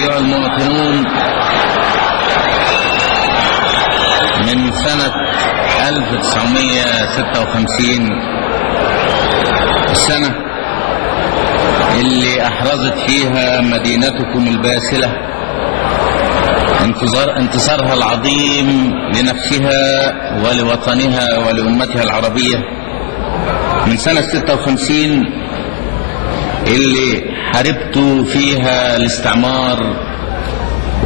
أيها المواطنون، من سنة 1956 السنة اللي أحرزت فيها مدينتكم الباسلة انتصارها العظيم لنفسها ولوطنها ولأمتها العربية. من سنة 56 اللي حاربتوا فيها الاستعمار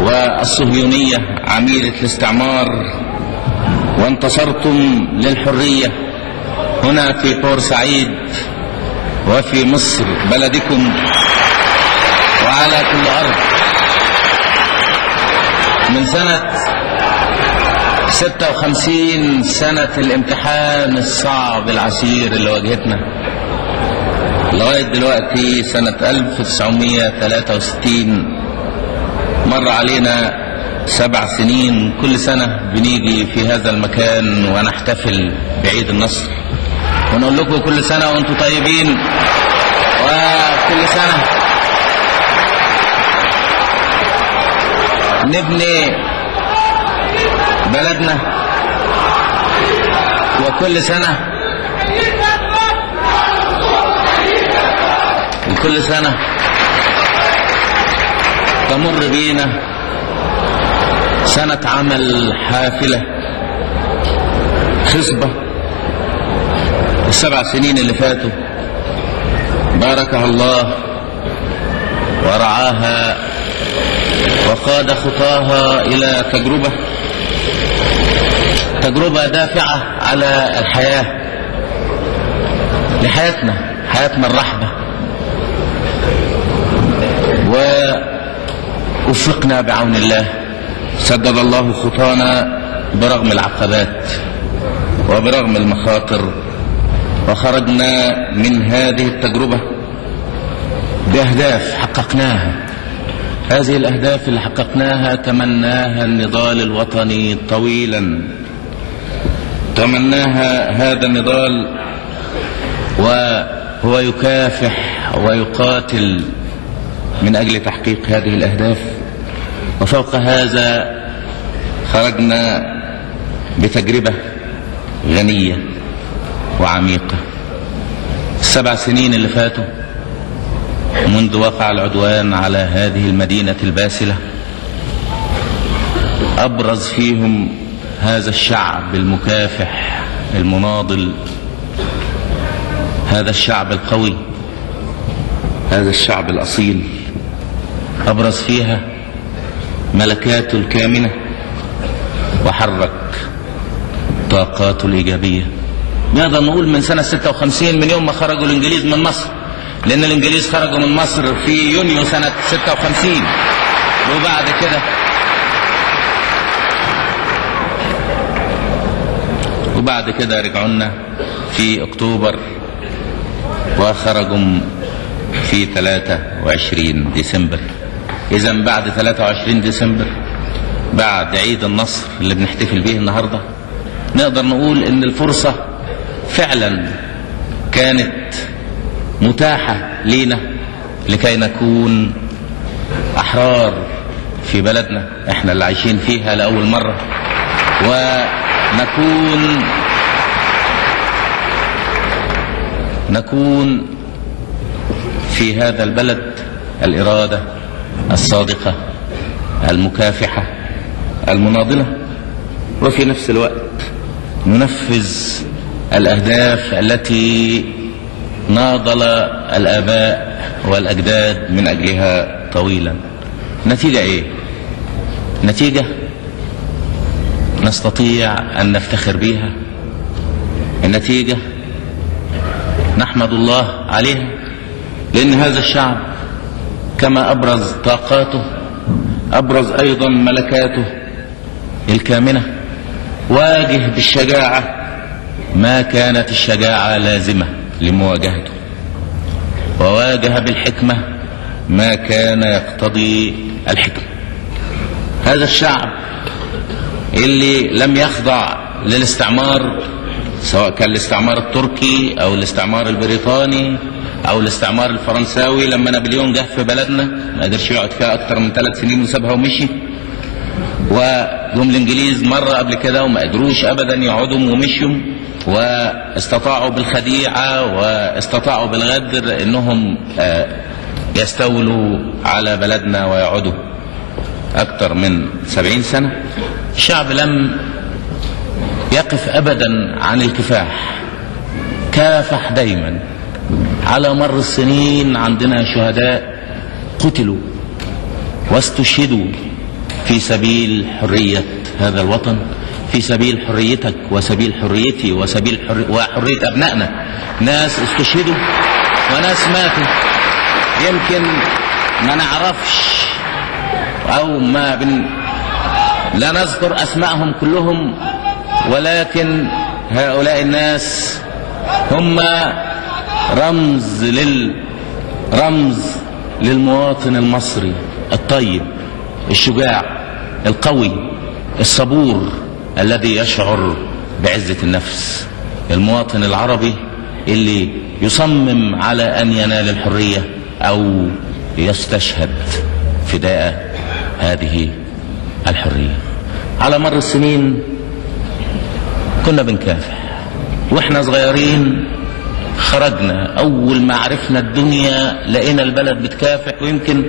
والصهيونية عميلة الاستعمار، وانتصرتم للحرية هنا في بورسعيد وفي مصر بلدكم وعلى كل أرض. من سنة 56 سنة الامتحان الصعب العسير اللي واجهتنا لغاية دلوقتي سنة 1963 مر علينا 7 سنين. كل سنة بنيجي في هذا المكان ونحتفل بعيد النصر ونقول لكم كل سنة وانتم طيبين، وكل سنة نبني بلدنا، وكل سنة تمر بينا سنة عمل حافلة خصبة. ال7 سنين اللي فاتوا باركها الله ورعاها وقاد خطاها إلى تجربة دافعة على الحياة، لحياتنا، حياتنا الرحبة. ووفقنا بعون الله، سدد الله خطانا برغم العقبات وبرغم المخاطر، وخرجنا من هذه التجربة بأهداف حققناها. هذه الأهداف اللي حققناها تمناها النضال الوطني طويلا، تمناها هذا النضال وهو يكافح ويقاتل من أجل تحقيق هذه الأهداف. وفوق هذا خرجنا بتجربة غنية وعميقة. ال7 سنين اللي فاتوا منذ وقع العدوان على هذه المدينة الباسلة أبرز فيهم هذا الشعب المكافح المناضل، هذا الشعب القوي، هذا الشعب الأصيل، أبرز فيها ملكاته الكامنة وحرك طاقاته الإيجابية. نقدر نقول من سنة 56 من يوم ما خرجوا الإنجليز من مصر، لأن الإنجليز خرجوا من مصر في يونيو سنة 56، وبعد كده رجعوا لنا في أكتوبر، وخرجوا في 23 ديسمبر. إذن بعد 23 ديسمبر، بعد عيد النصر اللي بنحتفل به النهاردة، نقدر نقول إن الفرصة فعلا كانت متاحة لينا لكي نكون أحرار في بلدنا احنا اللي عايشين فيها لأول مرة، ونكون في هذا البلد الإرادة الصادقة المكافحة المناضلة، وفي نفس الوقت ننفذ الأهداف التي ناضل الآباء والأجداد من أجلها طويلا. نتيجة إيه؟ نتيجة نستطيع أن نفتخر بها، النتيجة نحمد الله عليها، لأن هذا الشعب كما أبرز طاقاته أبرز أيضا ملكاته الكامنة، واجه بالشجاعة ما كانت الشجاعة لازمة لمواجهته، وواجه بالحكمة ما كان يقتضي الحكمة. هذا الشعب اللي لم يخضع للاستعمار، سواء كان الاستعمار التركي أو الاستعمار البريطاني او الاستعمار الفرنساوي لما نابليون جه في بلدنا ما قدرش يقعد فيها اكتر من 3 سنين وسابها ومشي، وجم الانجليز مره قبل كده وما قدروش ابدا يقعدوا ومشيوا، واستطاعوا بالخديعه واستطاعوا بالغدر انهم يستولوا على بلدنا ويقعدوا اكتر من 70 سنه. الشعب لم يقف ابدا عن الكفاح، كافح دايما. على مر السنين عندنا شهداء قتلوا واستشهدوا في سبيل حرية هذا الوطن، في سبيل حريتك وسبيل حريتي وسبيل وحرية أبنائنا. ناس استشهدوا وناس ماتوا، يمكن ما نعرفش أو لا نذكر أسمائهم كلهم، ولكن هؤلاء الناس هم رمز للمواطن المصري الطيب الشجاع القوي الصبور الذي يشعر بعزة النفس، المواطن العربي اللي يصمم على أن ينال الحرية أو يستشهد فداء هذه الحرية. على مر السنين كنا بنكافح واحنا صغيرين، خرجنا أول ما عرفنا الدنيا لقينا البلد بتكافح، ويمكن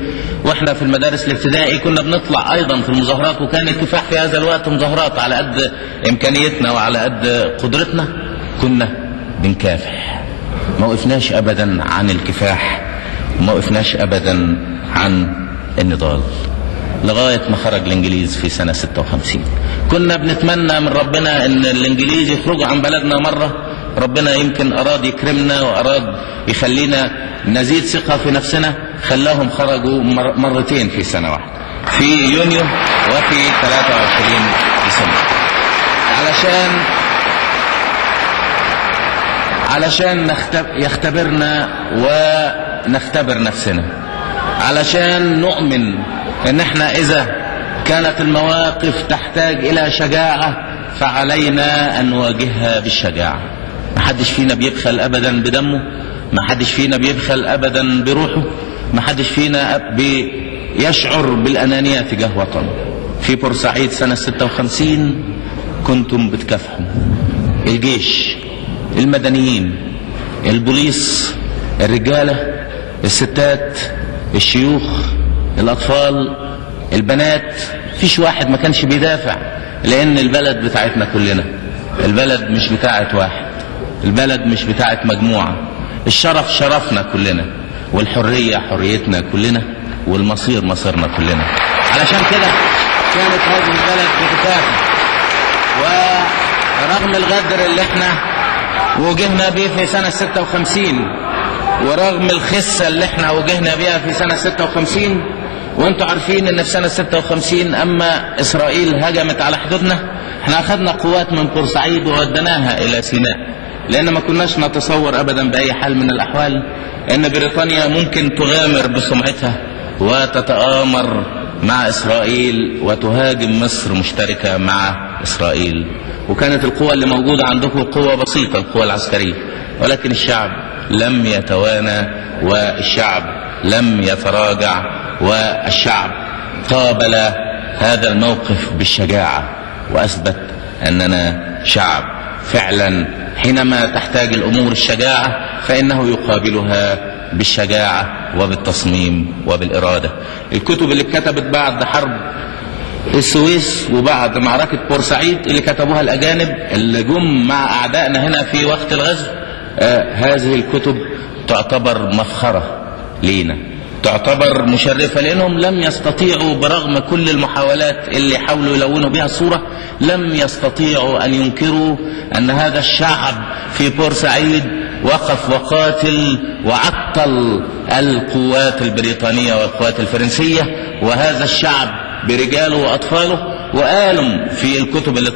واحنا في المدارس الابتدائي كنا بنطلع أيضا في المظاهرات، وكان الكفاح في هذا الوقت مظاهرات على قد إمكانيتنا وعلى قد قدرتنا، كنا بنكافح. ما وقفناش أبدا عن الكفاح وما وقفناش أبدا عن النضال لغاية ما خرج الإنجليز في سنة 56. كنا بنتمنى من ربنا أن الإنجليز يخرجوا عن بلدنا مرة، ربنا يمكن أراد يكرمنا وأراد يخلينا نزيد ثقة في نفسنا، خلاهم خرجوا مرتين في سنة واحدة، في يونيو وفي 23 ديسمبر، علشان يختبرنا ونختبر نفسنا، علشان نؤمن ان احنا اذا كانت المواقف تحتاج الى شجاعة فعلينا ان نواجهها بالشجاعة. ما حدش فينا بيبخل ابدا بدمه، ما حدش فينا بيبخل ابدا بروحه، ما حدش فينا بيشعر بالانانية تجاه وطنه. في بورسعيد سنة 56 كنتم بتكافحوا، الجيش، المدنيين، البوليس، الرجالة، الستات، الشيوخ، الأطفال، البنات، فيش واحد ما كانش بيدافع، لأن البلد بتاعتنا كلنا، البلد مش بتاعت واحد، البلد مش بتاعت مجموعة، الشرف شرفنا كلنا، والحرية حريتنا كلنا، والمصير مصيرنا كلنا. علشان كده كانت هذه البلد بتكافح، ورغم الغدر اللي احنا واجهنا بيه في سنة 56 ورغم الخسة اللي احنا واجهنا بيها في سنة 56، وانتوا عارفين ان في سنة 56 اما اسرائيل هجمت على حدودنا احنا اخذنا قوات من بورسعيد وودناها الى سيناء، لان ما كناش نتصور ابدا باي حال من الاحوال ان بريطانيا ممكن تغامر بسمعتها وتتآمر مع اسرائيل وتهاجم مصر مشتركة مع اسرائيل. وكانت القوة اللي موجودة عندكم قوة بسيطة، القوة العسكرية، ولكن الشعب لم يتوانى والشعب لم يتراجع، والشعب قابل هذا الموقف بالشجاعة وأثبت أننا شعب فعلا حينما تحتاج الأمور الشجاعة فإنه يقابلها بالشجاعة وبالتصميم وبالإرادة. الكتب اللي اتكتبت بعد حرب السويس وبعد معركة بورسعيد اللي كتبوها الأجانب اللي جم مع أعدائنا هنا في وقت الغزو، هذه الكتب تعتبر مفخرة لينا، تعتبر مشرفة، لأنهم لم يستطيعوا برغم كل المحاولات اللي حاولوا يلونوا بها الصورة، لم يستطيعوا أن ينكروا أن هذا الشعب في بورسعيد وقف وقاتل وعطل القوات البريطانية والقوات الفرنسية، وهذا الشعب برجاله وأطفاله. وقالوا في الكتب اللي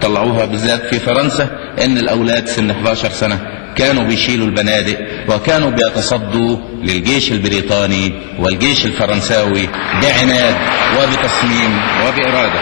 طلعوها بالذات في فرنسا ان الاولاد سن 11 سنة كانوا بيشيلوا البنادق وكانوا بيتصدوا للجيش البريطاني والجيش الفرنساوي بعناد وبتصميم وبإرادة.